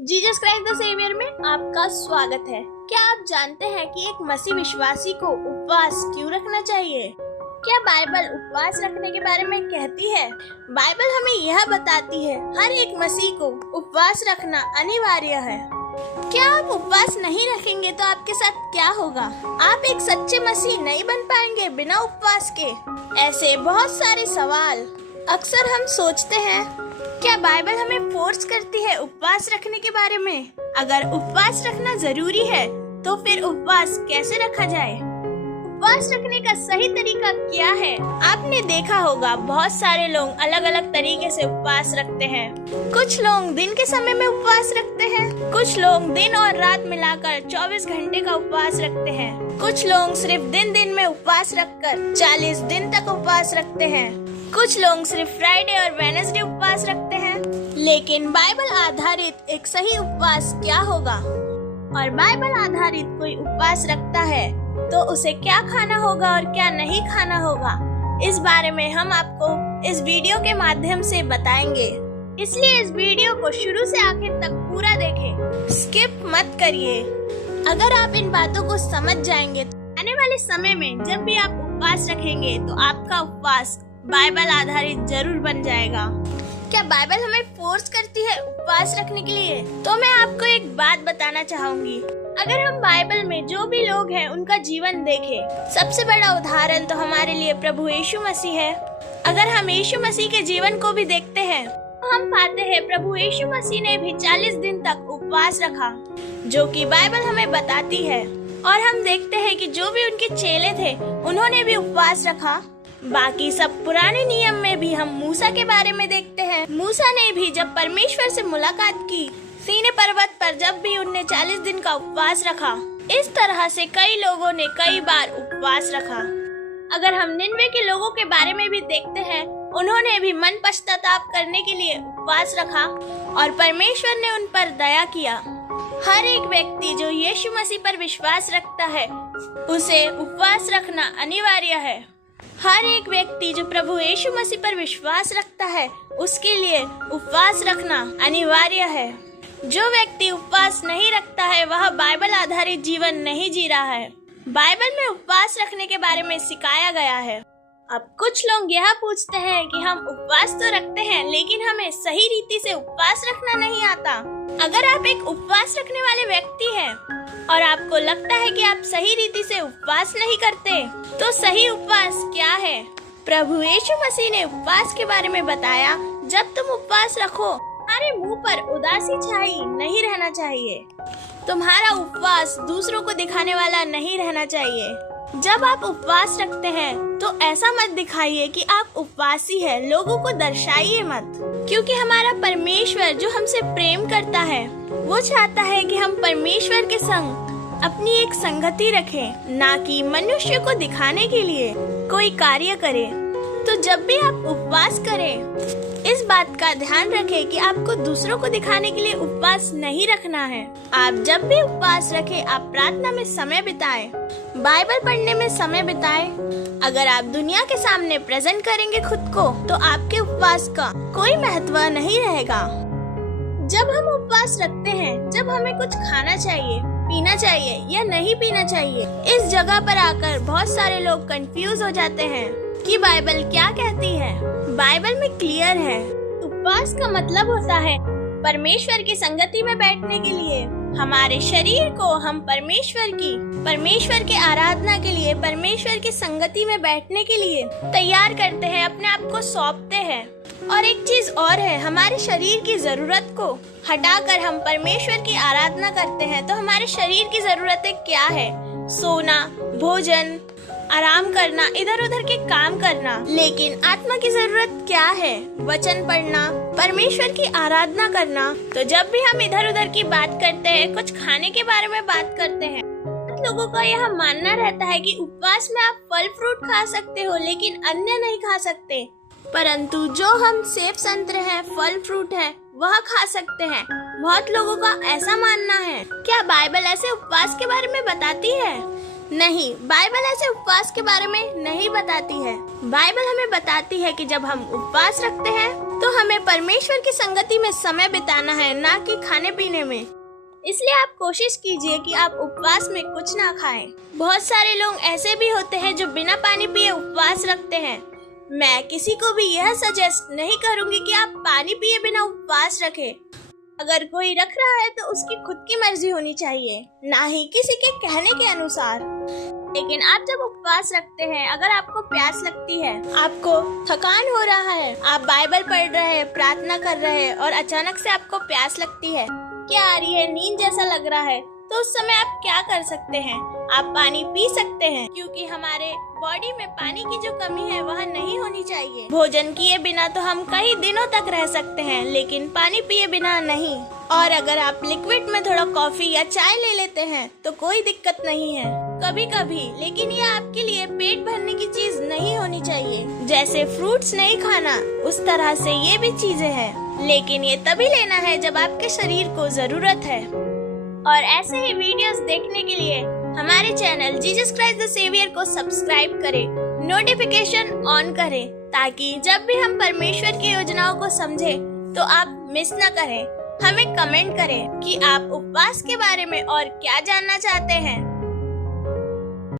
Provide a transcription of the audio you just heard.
Jesus Christ the saviour में आपका स्वागत है। क्या आप जानते हैं कि एक मसीह विश्वासी को उपवास क्यों रखना चाहिए? क्या बाइबल उपवास रखने के बारे में कहती है? बाइबल हमें यह बताती है हर एक मसीह को उपवास रखना अनिवार्य है। क्या आप उपवास नहीं रखेंगे तो आपके साथ क्या होगा? आप एक सच्चे मसीह नहीं बन पाएंगे बिना उपवास के। ऐसे बहुत सारे सवाल अक्सर हम सोचते हैं। क्या बाइबल हमें फोर्स करती है उपवास रखने के बारे में? अगर उपवास रखना जरूरी है तो फिर उपवास कैसे रखा जाए? उपवास रखने का सही तरीका क्या है? आपने देखा होगा बहुत सारे लोग अलग अलग तरीके से उपवास रखते हैं। कुछ लोग दिन के समय में उपवास रखते हैं, कुछ लोग दिन और रात मिलाकर 24 घंटे का उपवास रखते हैं, कुछ लोग सिर्फ दिन में उपवास रखकर 40 दिन तक उपवास रखते हैं, कुछ लोग सिर्फ फ्राइडे और वेडनेसडे उपवास रखते हैं। लेकिन बाइबल आधारित एक सही उपवास क्या होगा? और बाइबल आधारित कोई उपवास रखता है तो उसे क्या खाना होगा और क्या नहीं खाना होगा, इस बारे में हम आपको इस वीडियो के माध्यम से बताएंगे। इसलिए इस वीडियो को शुरू से आखिर तक पूरा देखें, स्किप मत करिए। अगर आप इन बातों को समझ जाएंगे तो आने वाले समय में जब भी आप उपवास रखेंगे तो आपका उपवास बाइबल आधारित जरूर बन जाएगा। क्या बाइबल हमें फोर्स करती है उपवास रखने के लिए? तो मैं आपको एक बात बताना चाहूंगी। अगर हम बाइबल में जो भी लोग हैं उनका जीवन देखें, सबसे बड़ा उदाहरण तो हमारे लिए प्रभु यीशु मसीह है। अगर हम यीशु मसीह के जीवन को भी देखते हैं तो हम पाते हैं प्रभु यीशु मसीह ने भी 40 दिन तक उपवास रखा, जो कि बाइबल हमें बताती है। और हम देखते हैं कि जो भी उनके चेले थे उन्होंने भी उपवास रखा। बाकी सब पुराने नियम में भी हम मूसा के बारे में देखते हैं। मूसा ने भी जब परमेश्वर से मुलाकात की, सीने पर्वत पर जब भी उनने 40 दिन का उपवास रखा। इस तरह से कई लोगों ने कई बार उपवास रखा। अगर हम निन्वे के लोगों के बारे में भी देखते हैं, उन्होंने भी मन पश्चाताप करने के लिए उपवास रखा और परमेश्वर ने उन पर दया किया। हर एक व्यक्ति जो यीशु मसीह पर विश्वास रखता है उसे उपवास रखना अनिवार्य है। हर एक व्यक्ति जो प्रभु यीशु मसीह पर विश्वास रखता है उसके लिए उपवास रखना अनिवार्य है। जो व्यक्ति उपवास नहीं रखता है वह बाइबल आधारित जीवन नहीं जी रहा है। बाइबल में उपवास रखने के बारे में सिखाया गया है। अब कुछ लोग यह पूछते हैं कि हम उपवास तो रखते हैं लेकिन हमें सही रीति से उपवास रखना नहीं आता। अगर आप एक उपवास रखने वाले व्यक्ति हैं और आपको लगता है कि आप सही रीति से उपवास नहीं करते, तो सही उपवास क्या है? प्रभु यीशु मसीह ने उपवास के बारे में बताया, जब तुम उपवास रखो तुम्हारे मुंह पर उदासी छाई नहीं रहना चाहिए। तुम्हारा उपवास दूसरों को दिखाने वाला नहीं रहना चाहिए। जब आप उपवास रखते हैं तो ऐसा मत दिखाइए कि आप उपवासी हैं, लोगों को दर्शाइए मत। क्योंकि हमारा परमेश्वर जो हमसे प्रेम करता है वो चाहता है कि हम परमेश्वर के संग अपनी एक संगति रखें, ना कि मनुष्य को दिखाने के लिए कोई कार्य करें। तो जब भी आप उपवास करें इस बात का ध्यान रखें कि आपको दूसरों को दिखाने के लिए उपवास नहीं रखना है। आप जब भी उपवास रखें आप प्रार्थना में समय बिताएं, बाइबल पढ़ने में समय बिताएं। अगर आप दुनिया के सामने प्रेजेंट करेंगे खुद को तो आपके उपवास का कोई महत्व नहीं रहेगा। जब हम उपवास रखते हैं, जब हमें कुछ खाना चाहिए, पीना चाहिए या नहीं पीना चाहिए, इस जगह पर आकर बहुत सारे लोग कंफ्यूज हो जाते हैं कि बाइबल क्या कहती है। बाइबल में क्लियर है, उपवास का मतलब होता है परमेश्वर की संगति में बैठने के लिए। हमारे शरीर को हम परमेश्वर के आराधना के लिए, परमेश्वर की संगति में बैठने के लिए तैयार करते हैं, अपने आप को सौंपते हैं। और एक चीज और है, हमारे शरीर की जरूरत को हटाकर हम परमेश्वर की आराधना करते हैं। तो हमारे शरीर की जरूरतें क्या है? सोना, भोजन, आराम करना, इधर उधर के काम करना। लेकिन आत्मा की जरूरत क्या है? वचन पढ़ना, परमेश्वर की आराधना करना। तो जब भी हम इधर उधर की बात करते हैं, कुछ खाने के बारे में बात करते हैं, लोगों का यह मानना रहता है कि उपवास में आप फल फ्रूट खा सकते हो लेकिन अन्य नहीं खा सकते। परंतु जो हम सेब संतरे हैं, फल फ्रूट है, वह खा सकते हैं। बहुत लोगों का ऐसा मानना है। क्या बाइबल ऐसे उपवास के बारे में बताती है? नहीं, बाइबल ऐसे उपवास के बारे में नहीं बताती है। बाइबल हमें बताती है कि जब हम उपवास रखते हैं तो हमें परमेश्वर की संगति में समय बिताना है, ना कि खाने पीने में। इसलिए आप कोशिश कीजिए कि आप उपवास में कुछ ना खाएं। बहुत सारे लोग ऐसे भी होते हैं जो बिना पानी पिए उपवास रखते हैं। मैं किसी को भी यह सजेस्ट नहीं करूंगी कि आप पानी पिए बिना उपवास रखें। अगर कोई रख रहा है तो उसकी खुद की मर्जी होनी चाहिए, ना ही किसी के कहने के अनुसार। लेकिन आप जब उपवास रखते हैं, अगर आपको प्यास लगती है, आपको थकान हो रहा है, आप बाइबल पढ़ रहे हैं, प्रार्थना कर रहे हैं और अचानक से आपको प्यास लगती है, क्या आ रही है, नींद जैसा लग रहा है, तो उस समय आप क्या कर सकते हैं? आप पानी पी सकते हैं, क्योंकि हमारे बॉडी में पानी की जो कमी है वह नहीं होनी चाहिए। भोजन किए बिना तो हम कई दिनों तक रह सकते हैं, लेकिन पानी पिए बिना नहीं। और अगर आप लिक्विड में थोड़ा कॉफी या चाय ले लेते हैं तो कोई दिक्कत नहीं है, कभी कभी। लेकिन यह आपके लिए पेट भरने की चीज नहीं होनी चाहिए। जैसे फ्रूट्स नहीं खाना, उस तरह से ये भी चीजें हैं, लेकिन ये तभी लेना है जब आपके शरीर को जरूरत है। और ऐसे ही वीडियोस देखने के लिए हमारे channel Jesus Christ the saviour को सब्सक्राइब करें, नोटिफिकेशन ऑन करें, ताकि जब भी हम परमेश्वर की योजनाओं को समझें तो आप मिस न करें। हमें कमेंट करें कि आप उपवास के बारे में और क्या जानना चाहते हैं।